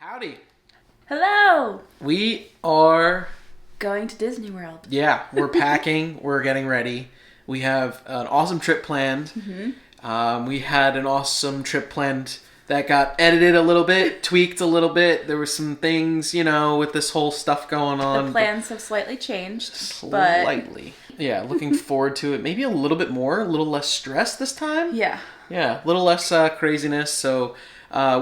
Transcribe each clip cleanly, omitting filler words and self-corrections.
Howdy. Hello! We are... Going to Disney World. Yeah, we're packing. We're getting ready. We have an awesome trip planned. Mm-hmm. We had an awesome trip planned that got edited a little bit, tweaked a little bit. There were some things, with this whole stuff going on. The plans have slightly changed. Slightly. Yeah, looking forward to it. Maybe a little bit more, a little less stress this time. Yeah. Yeah, a little less craziness. So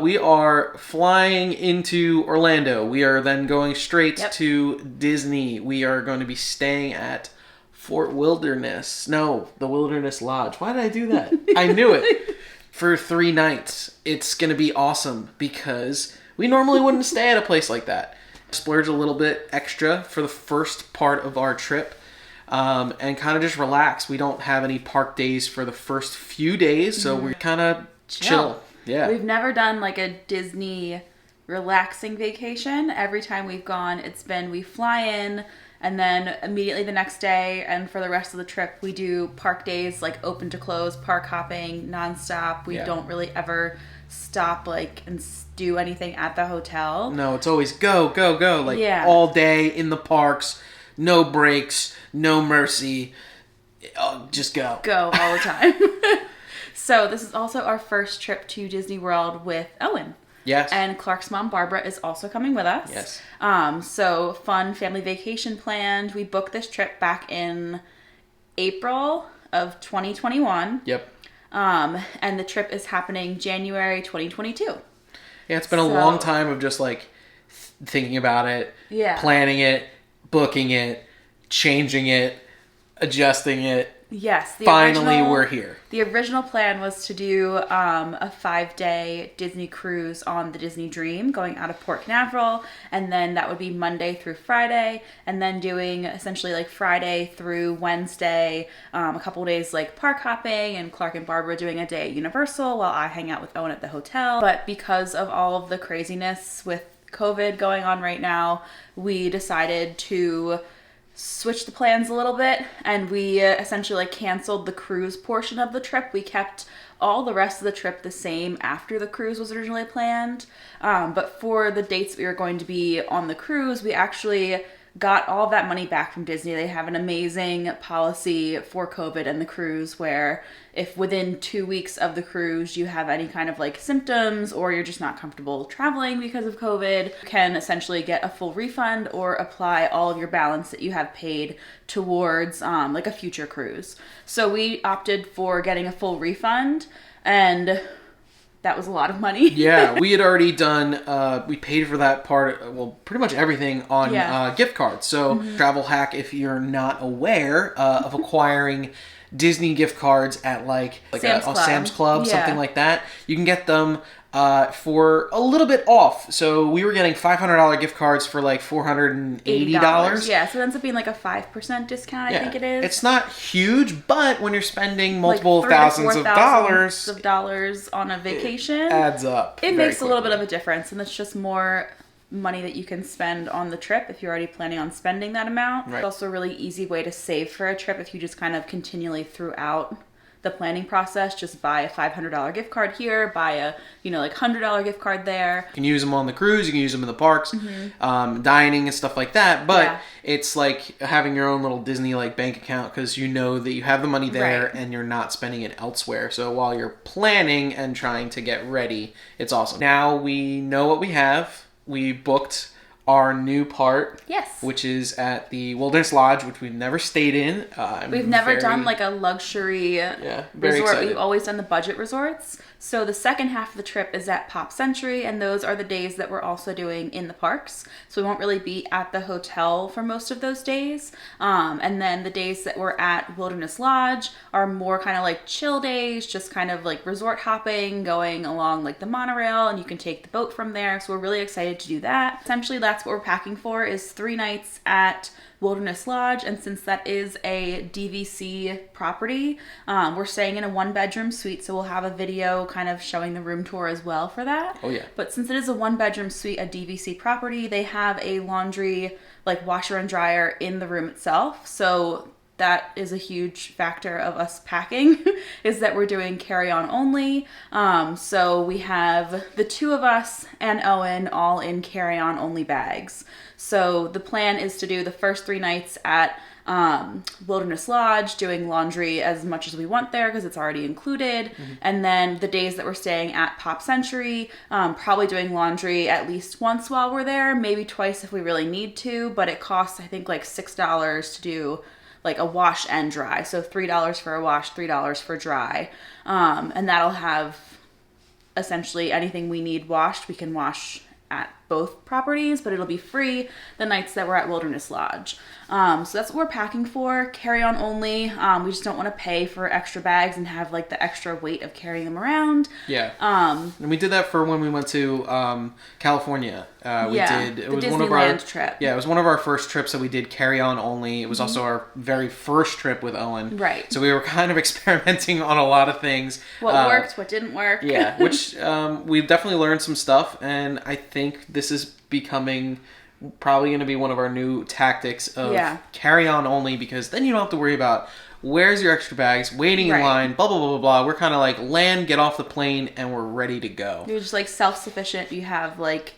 we are flying into Orlando. We are then going straight to Disney. We are going to be staying at Fort Wilderness. No, the Wilderness Lodge. Why did I do that? I knew it. For 3 nights. It's going to be awesome because we normally wouldn't stay at a place like that. Splurge a little bit extra for the first part of our trip. And kind of just relax. We don't have any park days for the first few days, so we're kind of chill. Yeah. We've never done like a Disney relaxing vacation. Every time we've gone, it's been we fly in and then immediately the next day and for the rest of the trip we do park days, like open to close, park hopping, nonstop. We don't really ever stop and do anything at the hotel. No, it's always go, go, go. All day in the parks, no breaks, no mercy. Just go. Go all the time. So this is also our first trip to Disney World with Owen. Yes. And Clark's mom, Barbara, is also coming with us. Yes. So fun family vacation planned. We booked this trip back in April of 2021. Yep. And the trip is happening January 2022. Yeah, it's been a long time of just thinking about it, planning it, booking it, changing it, adjusting it. Yes. Finally, we're here. The original plan was to do a 5-day Disney cruise on the Disney Dream, going out of Port Canaveral, and then that would be Monday through Friday, and then doing essentially Friday through Wednesday, a couple days park hopping, and Clark and Barbara doing a day at Universal while I hang out with Owen at the hotel. But because of all of the craziness with COVID going on right now, we decided to switched the plans a little bit, and we essentially canceled the cruise portion of the trip. We kept all the rest of the trip the same after the cruise was originally planned, but for the dates we were going to be on the cruise, we actually got all of that money back from Disney. They have an amazing policy for COVID and the cruise where if within 2 weeks of the cruise you have any kind of symptoms or you're just not comfortable traveling because of COVID, you can essentially get a full refund or apply all of your balance that you have paid towards a future cruise. So we opted for getting a full refund, and that was a lot of money. Yeah, we had already done, we paid for that part, pretty much everything on gift cards. So travel hack, if you're not aware of acquiring Disney gift cards at Sam's Club, something like that, you can get them for a little bit off. So we were getting $500 gift cards for $480. Yeah, so it ends up being a 5% discount, I think it is. It's not huge, but when you're spending multiple thousands of dollars on a vacation, it adds up. It makes a little bit of a difference, and it's just more money that you can spend on the trip if you're already planning on spending that amount. Right. It's also a really easy way to save for a trip if you just kind of continually throughout the planning process just buy a $500 gift card here, buy a $100 gift card there. You can use them on the cruise, you can use them in the parks, dining and stuff like that, but it's like having your own little Disney bank account because you know that you have the money there and you're not spending it elsewhere. So while you're planning and trying to get ready, it's awesome. Now we know what we have. We booked our new part, which is at the Wilderness Lodge, which we've never stayed in. We've never done a luxury resort. Excited. We've always done the budget resorts. So the second half of the trip is at Pop Century, and those are the days that we're also doing in the parks. So we won't really be at the hotel for most of those days. And then the days that we're at Wilderness Lodge are more kind of chill days, just kind of resort hopping, going along the monorail, and you can take the boat from there. So we're really excited to do that. Essentially, that's what we're packing for, is 3 nights at Wilderness Lodge, and since that is a DVC property, we're staying in a 1-bedroom suite, so we'll have a video kind of showing the room tour as well for that. Oh yeah. But since it is a 1-bedroom suite, a DVC property, they have a laundry washer and dryer in the room itself, so that is a huge factor of us packing is that we're doing carry-on only. So we have the two of us and Owen all in carry-on only bags. So the plan is to do the first 3 nights at Wilderness Lodge, doing laundry as much as we want there because it's already included. And then the days that we're staying at Pop Century, probably doing laundry at least once while we're there, maybe twice if we really need to, but it costs, I think, like $6 to do like a wash and dry. So $3 for a wash, $3 for dry. And that'll have essentially anything we need washed, we can wash at both properties, but it'll be free the nights that we're at Wilderness Lodge. So that's what we're packing for, carry on only. We just don't want to pay for extra bags and have like the extra weight of carrying them around. Yeah. And we did that for when we went to California. It was one of our trip. Yeah, it was one of our first trips that we did carry on only. It was also our very first trip with Owen. Right. So we were kind of experimenting on a lot of things. What worked, what didn't work. Yeah, which we've definitely learned some stuff, and I think this is becoming probably going to be one of our new tactics of carry on only, because then you don't have to worry about where's your extra bags, waiting in line, blah, blah, blah, blah, blah. We're kind of like land, get off the plane, and we're ready to go. You're just like self-sufficient. You have like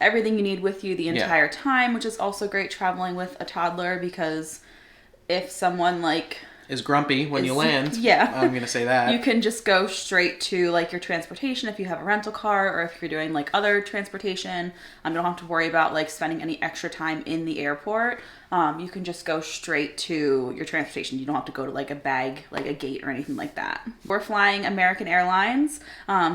everything you need with you the entire time, which is also great traveling with a toddler, because if someone like is grumpy when you land. Yeah. I'm going to say that. You can just go straight to like your transportation if you have a rental car, or if you're doing like other transportation. You don't have to worry about like spending any extra time in the airport. You can just go straight to your transportation. You don't have to go to like a bag, like a gate or anything like that. We're flying American Airlines.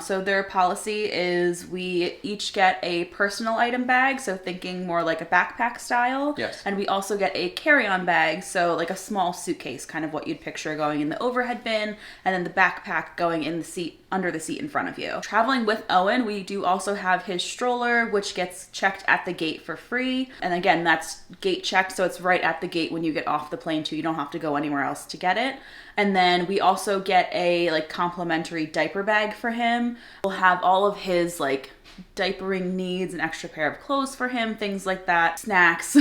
So their policy is we each get a personal item bag. So thinking more like a backpack style. Yes. And we also get a carry-on bag. So like a small suitcase, kind of what you'd picture going in the overhead bin, and then the backpack going in the seat, under the seat in front of you. Traveling with Owen, we do also have his stroller, which gets checked at the gate for free. And again, that's gate checked, so it's right at the gate when you get off the plane too. You don't have to go anywhere else to get it. And then we also get a like complimentary diaper bag for him. We'll have all of his like diapering needs, an extra pair of clothes for him, things like that, snacks.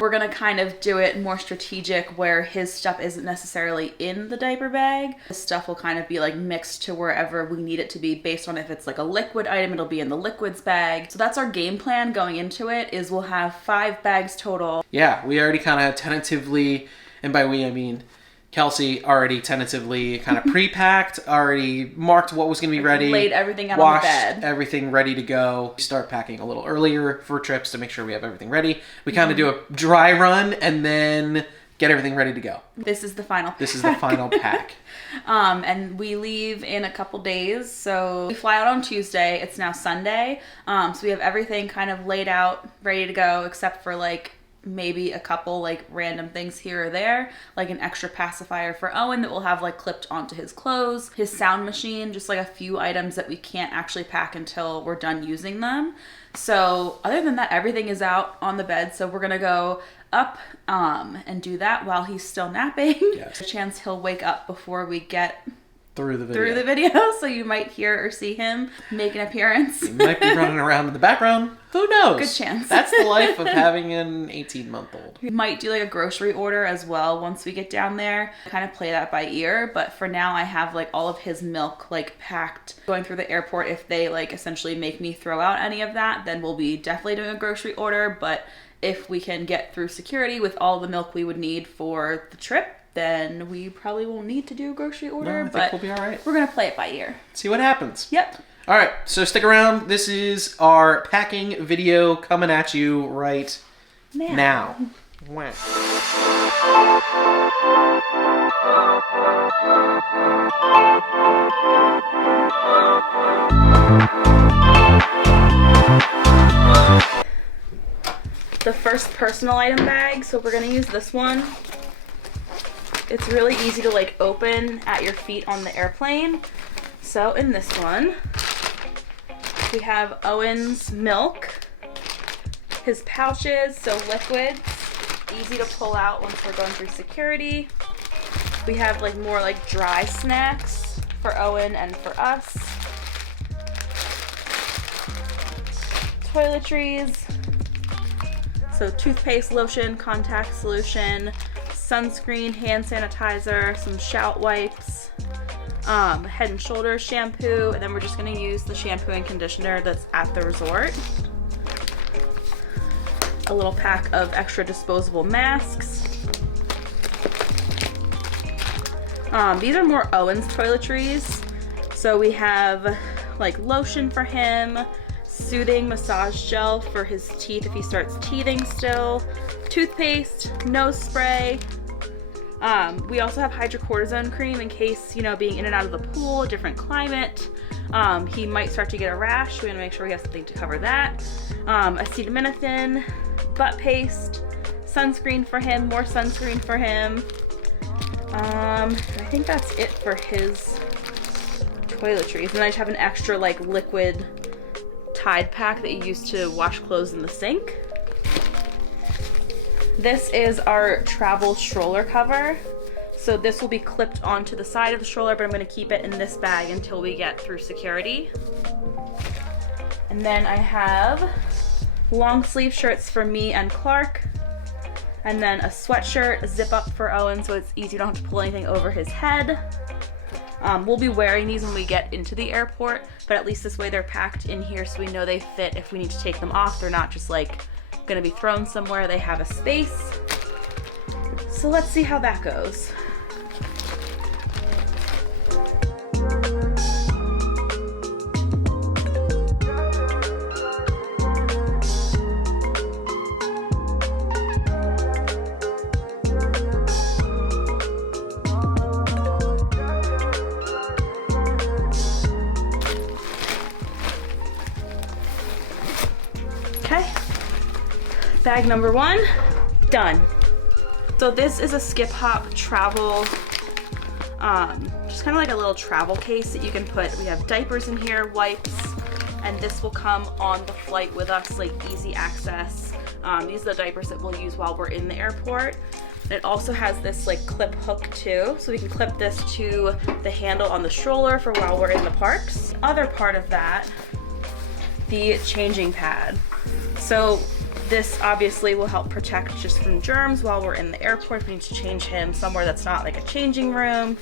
We're gonna kind of do it more strategic where his stuff isn't necessarily in the diaper bag. The stuff will kind of be like mixed to wherever we need it to be based on if it's like a liquid item, it'll be in the liquids bag. So that's our game plan going into it, is we'll have 5 bags total. Yeah, we already kind of tentatively, and by we I mean Kelsey, already tentatively kind of pre-packed, already marked what was going to be ready. Laid everything out on the bed. Everything ready to go. We start packing a little earlier for trips to make sure we have everything ready. We kind of do a dry run and then get everything ready to go. This is the final pack. This is the final pack. And we leave in a couple days. So we fly out on Tuesday. It's now Sunday. So we have everything kind of laid out, ready to go, except for like maybe a couple like random things here or there, like an extra pacifier for Owen that we'll have like clipped onto his clothes, his sound machine, just like a few items that we can't actually pack until we're done using them. So other than that, everything is out on the bed. So we're gonna go up and do that while he's still napping. Yes. There's a chance he'll wake up before we get through the video. So you might hear or see him make an appearance. He might be running around in the background. Who knows? Good chance. That's the life of having an 18-month-old. We might do like a grocery order as well once we get down there. Kind of play that by ear, but for now I have like all of his milk like packed going through the airport. If they like essentially make me throw out any of that, then we'll be definitely doing a grocery order. But if we can get through security with all the milk we would need for the trip, then we probably won't need to do a grocery order. No, I think we'll be all right. We're going to play it by ear. See what happens. Yep. All right, so stick around. This is our packing video coming at you right now. Wow. The first personal item bag, so we're going to use this one. It's really easy to like open at your feet on the airplane. So in this one, we have Owen's milk, his pouches, so liquids, easy to pull out once we're going through security. We have like more like dry snacks for Owen and for us. Toiletries, so toothpaste, lotion, contact solution, sunscreen, hand sanitizer, some shout wipes, Head and Shoulders shampoo, and then we're just gonna use the shampoo and conditioner that's at the resort. A little pack of extra disposable masks. These are more Owen's toiletries. So we have like lotion for him, soothing massage gel for his teeth if he starts teething still, toothpaste, nose spray. We also have hydrocortisone cream in case, you know, being in and out of the pool, a different climate, he might start to get a rash. We want to make sure we have something to cover that. Acetaminophen, butt paste, sunscreen for him, more sunscreen for him. I think that's it for his toiletries. And I just have an extra like liquid Tide pack that you use to wash clothes in the sink. This is our travel stroller cover. So this will be clipped onto the side of the stroller, but I'm going to keep it in this bag until we get through security. And then I have long sleeve shirts for me and Clark. And then a sweatshirt, a zip up for Owen so it's easy, you don't have to pull anything over his head. We'll be wearing these when we get into the airport, but at least this way they're packed in here so we know they fit if we need to take them off. They're not just like gonna be thrown somewhere, they have a space. So let's see how that goes. Okay, bag number one, done. So this is a Skip Hop travel, just kind of like a little travel case that you can put. We have diapers in here, wipes, and this will come on the flight with us, like easy access. These are the diapers that we'll use while we're in the airport. It also has this like clip hook too, so we can clip this to the handle on the stroller for while we're in the parks. Other part of that, the changing pad. So this obviously will help protect just from germs while we're in the airport. If we need to change him somewhere that's not like a changing room,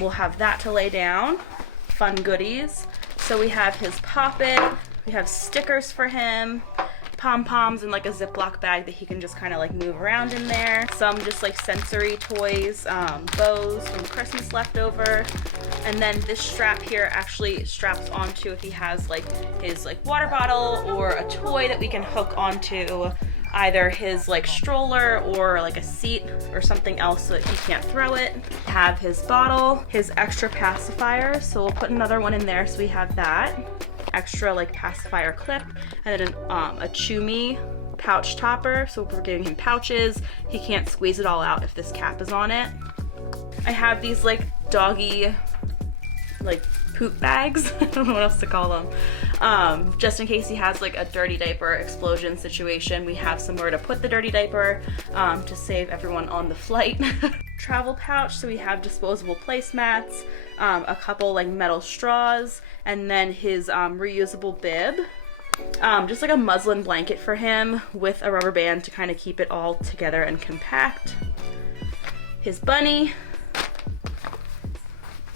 we'll have that to lay down. Fun goodies. So we have his Pop-It, we have stickers for him, pom-poms in like a Ziploc bag that he can just kind of like move around in there. Some just like sensory toys, bows from Christmas leftover. And then this strap here actually straps onto if he has like his like water bottle or a toy that we can hook onto either his like stroller or like a seat or something else so that he can't throw it. Have his bottle, his extra pacifier, so we'll put another one in there so we have that. Extra like pacifier clip, and then a Chew Me pouch topper, so if we're giving him pouches, he can't squeeze it all out if this cap is on it. I have these like doggy like poop bags, I don't know what else to call them, just in case he has like a dirty diaper explosion situation. We have somewhere to put the dirty diaper to save everyone on the flight. Travel pouch, so we have disposable placemats, a couple like metal straws, and then his reusable bib. Just like a muslin blanket for him with a rubber band to kind of keep it all together and compact. His bunny,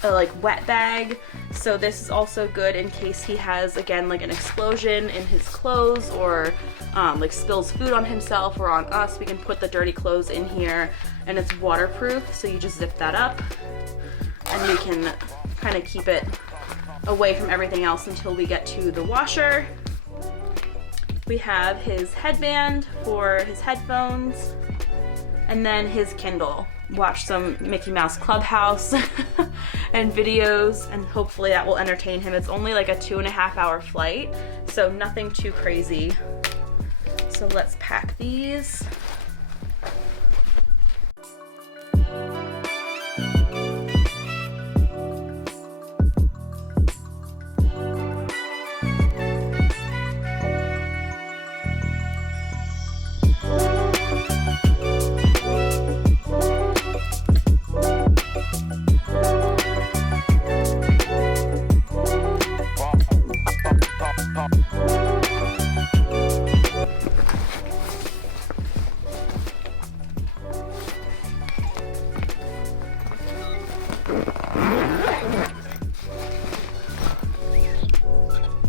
a like wet bag, so this is also good in case he has again like an explosion in his clothes or like spills food on himself or on us. We can put the dirty clothes in here, and it's waterproof, so you just zip that up and we can kind of keep it away from everything else until we get to the washer. We have his headband for his headphones, and then his Kindle. Watch some Mickey Mouse Clubhouse and videos, and hopefully that will entertain him. It's only like a 2.5 hour flight, so nothing too crazy. So let's pack these.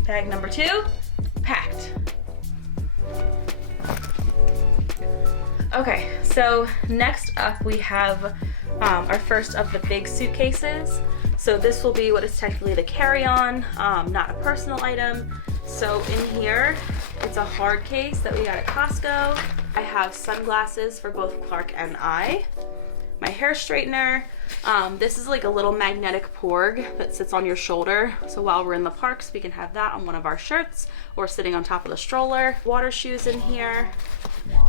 Bag number 2, packed. Okay, so next up we have our first of the big suitcases. So this will be what is technically the carry-on, not a personal item. So in here, it's a hard case that we got at Costco. I have sunglasses for both Clark and I. My hair straightener. This is like a little magnetic porg that sits on your shoulder. So while we're in the parks, we can have that on one of our shirts or sitting on top of the stroller. Water shoes in here.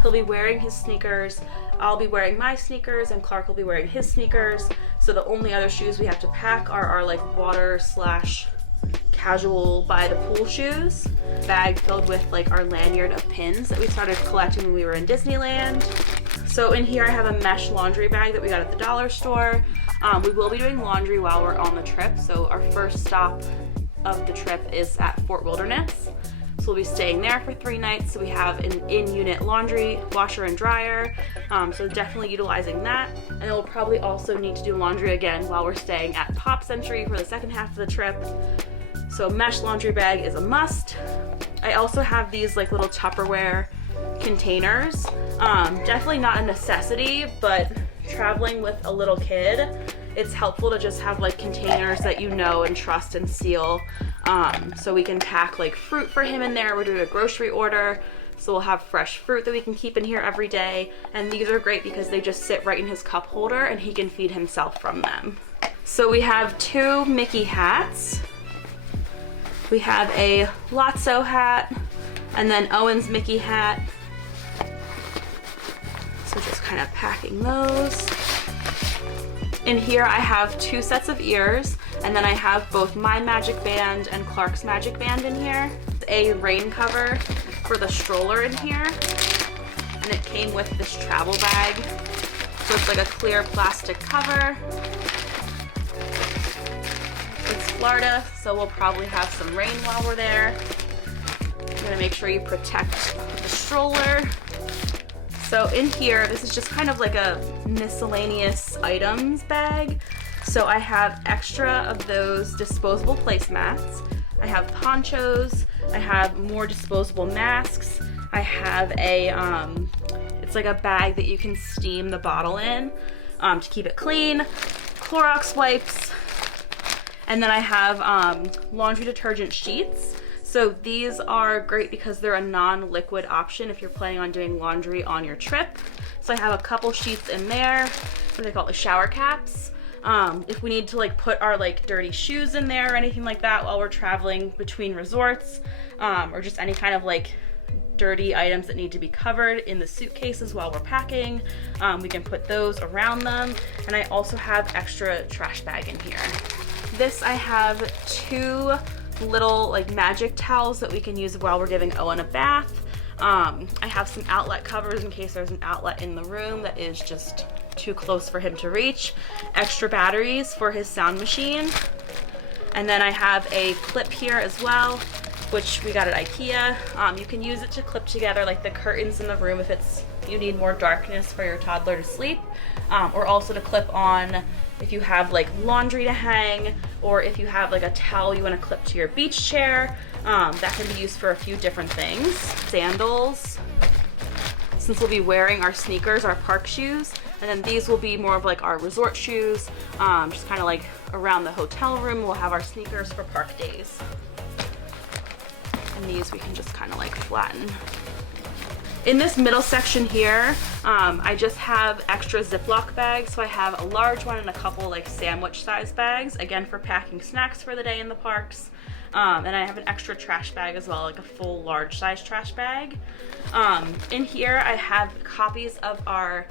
He'll be wearing his sneakers. I'll be wearing my sneakers and Clark will be wearing his sneakers. So the only other shoes we have to pack are our like water / casual by the pool shoes. Bag filled with like our lanyard of pins that we started collecting when we were in Disneyland. So in here I have a mesh laundry bag that we got at the dollar store. We will be doing laundry while we're on the trip. So our first stop of the trip is at Fort Wilderness. So we'll be staying there for 3 nights. So we have an in-unit laundry, washer and dryer. So definitely utilizing that. And then we'll probably also need to do laundry again while we're staying at Pop Century for the second half of the trip. So mesh laundry bag is a must. I also have these like little Tupperware containers. Definitely not a necessity, but traveling with a little kid, it's helpful to just have like containers that you know and trust and seal. So we can pack like fruit for him in there. We're doing a grocery order, so we'll have fresh fruit that we can keep in here every day. And these are great because they just sit right in his cup holder and he can feed himself from them. So we have 2 Mickey hats. We have a Lotso hat and then Owen's Mickey hat. So just kind of packing those. In here I have 2 sets of ears, and then I have both my Magic Band and Clark's Magic Band in here. A rain cover for the stroller in here, and it came with this travel bag. So it's like a clear plastic cover. It's Florida, so we'll probably have some rain while we're there. I'm gonna make sure you protect the stroller. So in here, this is just kind of like a miscellaneous items bag. So I have extra of those disposable placemats. I have ponchos. I have more disposable masks. I have a, it's like a bag that you can steam the bottle in to keep it clean. Clorox wipes. And then I have laundry detergent sheets. So these are great because they're a non-liquid option if you're planning on doing laundry on your trip. So I have a couple sheets in there. What do they call it? Shower caps. If we need to like put our like dirty shoes in there or anything like that while we're traveling between resorts, or just any kind of like dirty items that need to be covered in the suitcases while we're packing, we can put those around them. And I also have extra trash bag in here. This I have 2 little like magic towels that we can use while we're giving Owen a bath. I have some outlet covers in case there's an outlet in the room that is just too close for him to reach. Extra batteries for his sound machine. And then I have a clip here as well, which we got at IKEA. You can use it to clip together like the curtains in the room if you need more darkness for your toddler to sleep, or also to clip on if you have like laundry to hang, or if you have like a towel you want to clip to your beach chair. That can be used for a few different things. Sandals, since we'll be wearing our sneakers, our park shoes, and then these will be more of like our resort shoes, just kind of like around the hotel room. We'll have our sneakers for park days. And these we can just kind of like flatten. In this middle section here, I just have extra Ziploc bags. So I have a large one and a couple like sandwich size bags, again for packing snacks for the day in the parks. And I have an extra trash bag as well, like a full large size trash bag. In here I have copies of our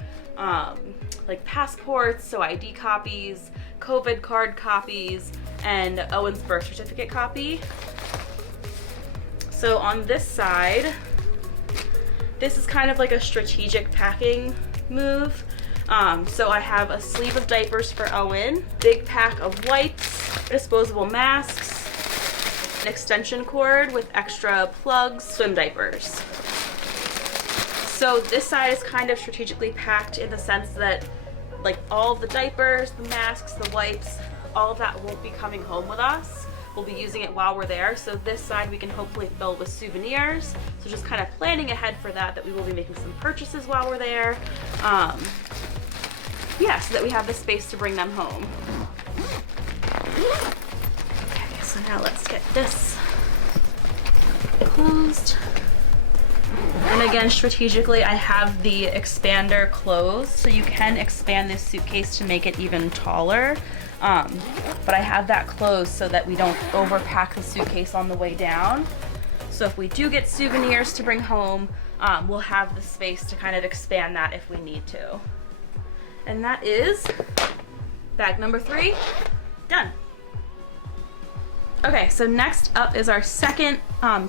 like passports, so ID copies, COVID card copies, and Owen's birth certificate copy. So on this side, this is kind of like a strategic packing move. So I have a sleeve of diapers for Owen, big pack of wipes, disposable masks, an extension cord with extra plugs, swim diapers. So this side is kind of strategically packed in the sense that like all of the diapers, the masks, the wipes, all of that won't be coming home with us. we'll be using it while we're there. So this side we can hopefully fill with souvenirs. So just kind of planning ahead for that we will be making some purchases while we're there. Yeah, so that we have the space to bring them home. Okay, so now let's get this closed. And again, strategically, I have the expander closed, so you can expand this suitcase to make it even taller. But I have that closed so that we don't overpack the suitcase on the way down. So if we do get souvenirs to bring home, we'll have the space to kind of expand that if we need to. And that is bag number 3, done. Okay, so next up is our second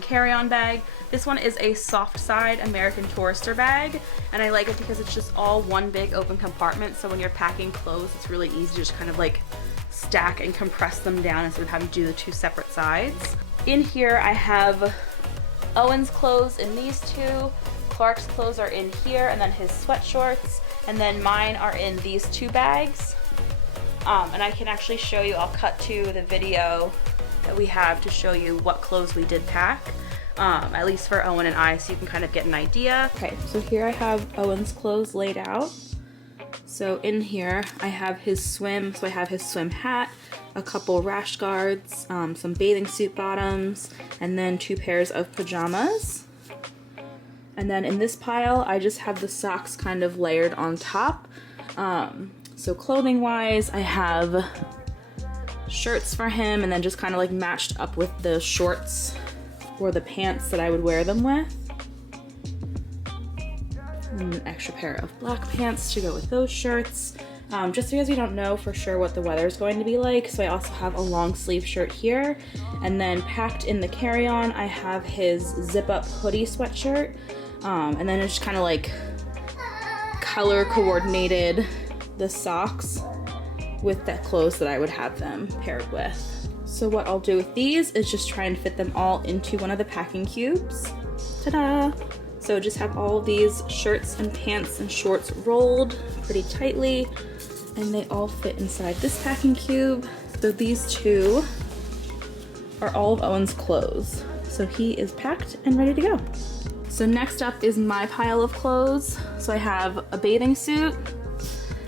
carry-on bag. This one is a soft side American Tourister bag, and I like it because it's just all one big open compartment, so when you're packing clothes, it's really easy to just kind of like stack and compress them down instead of having to do the 2 separate sides. In here I have Owen's clothes in these 2, Clark's clothes are in here, and then his sweatshorts, and then mine are in these 2 bags. And I can actually show you, I'll cut to the video that we have to show you what clothes we did pack, at least for Owen and I, so you can kind of get an idea. Okay, so here I have Owen's clothes laid out. So in here I have his swim, so I have his swim hat, a couple rash guards, some bathing suit bottoms, and then 2 pairs of pajamas. And then in this pile, I just have the socks kind of layered on top. So clothing wise, I have shirts for him and then just kind of like matched up with the shorts or the pants that I would wear them with. And an extra pair of black pants to go with those shirts. Just because we don't know for sure what the weather is going to be like, so I also have a long sleeve shirt here. And then packed in the carry-on, I have his zip-up hoodie sweatshirt. And then it's just kind of like color coordinated the socks with the clothes that I would have them paired with. So what I'll do with these is just try and fit them all into one of the packing cubes. Ta-da! So just have all of these shirts and pants and shorts rolled pretty tightly, and they all fit inside this packing cube. So these 2 are all of Owen's clothes. So he is packed and ready to go. So next up is my pile of clothes. So I have a bathing suit,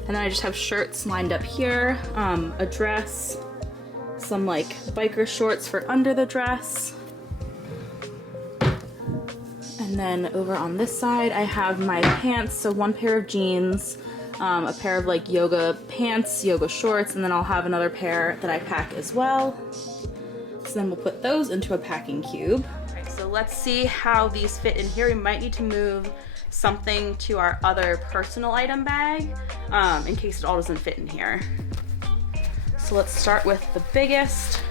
and then I just have shirts lined up here, a dress, some like biker shorts for under the dress. And then over on this side, I have my pants, so 1 pair of jeans, a pair of like yoga pants, yoga shorts, and then I'll have another pair that I pack as well. So then we'll put those into a packing cube. So let's see how these fit in here. We might need to move something to our other personal item bag in case it all doesn't fit in here. So let's start with the biggest.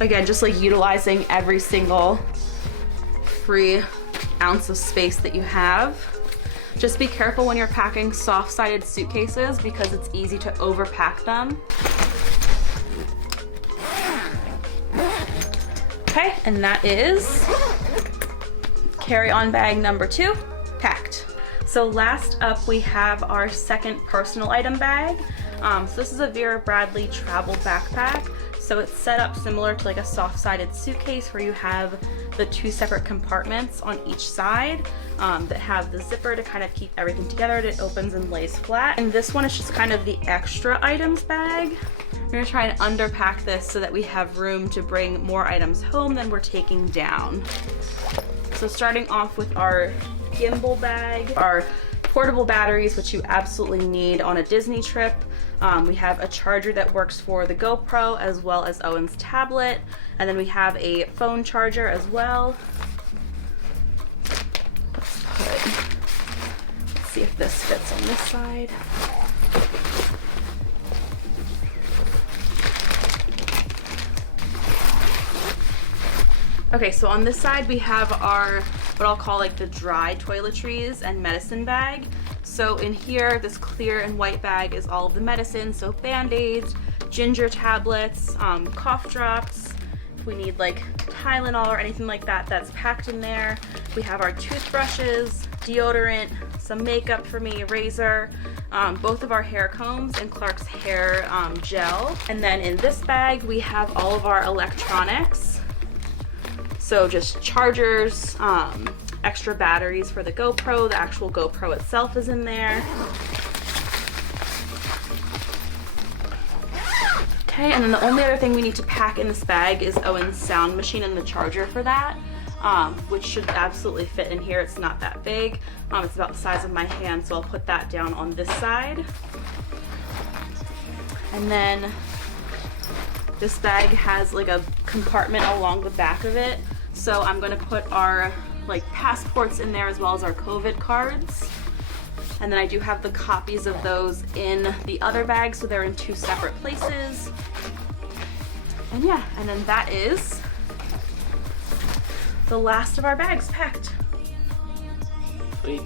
Again, just like utilizing every single free ounce of space that you have. Just be careful when you're packing soft-sided suitcases because it's easy to overpack them. Okay, and that is carry-on bag number 2, packed. So last up we have our second personal item bag. So this is a Vera Bradley travel backpack. So it's set up similar to like a soft-sided suitcase where you have the 2 separate compartments on each side that have the zipper to kind of keep everything together. It opens and lays flat. And this one is just kind of the extra items bag. We're gonna try and underpack this so that we have room to bring more items home than we're taking down. So starting off with our gimbal bag, our portable batteries, which you absolutely need on a Disney trip. We have a charger that works for the GoPro as well as Owen's tablet. And then we have a phone charger as well. Let's see if this fits on this side. Okay, so on this side we have our, what I'll call like the dry toiletries and medicine bag. So in here, this clear and white bag is all of the medicine, so Band-Aids, ginger tablets, cough drops. If we need like Tylenol or anything like that, that's packed in there. We have our toothbrushes, deodorant, some makeup for me, razor, both of our hair combs and Clark's hair gel. And then in this bag, we have all of our electronics. So just chargers, extra batteries for the GoPro. The actual GoPro itself is in there. Okay, and then the only other thing we need to pack in this bag is Owen's sound machine and the charger for that, which should absolutely fit in here. It's not that big. It's about the size of my hand, so I'll put that down on this side. And then this bag has like a compartment along the back of it. So I'm gonna put our like passports in there as well as our COVID cards. And then I do have the copies of those in the other bag, so they're in 2 separate places. And yeah, and then that is the last of our bags packed. Sweet.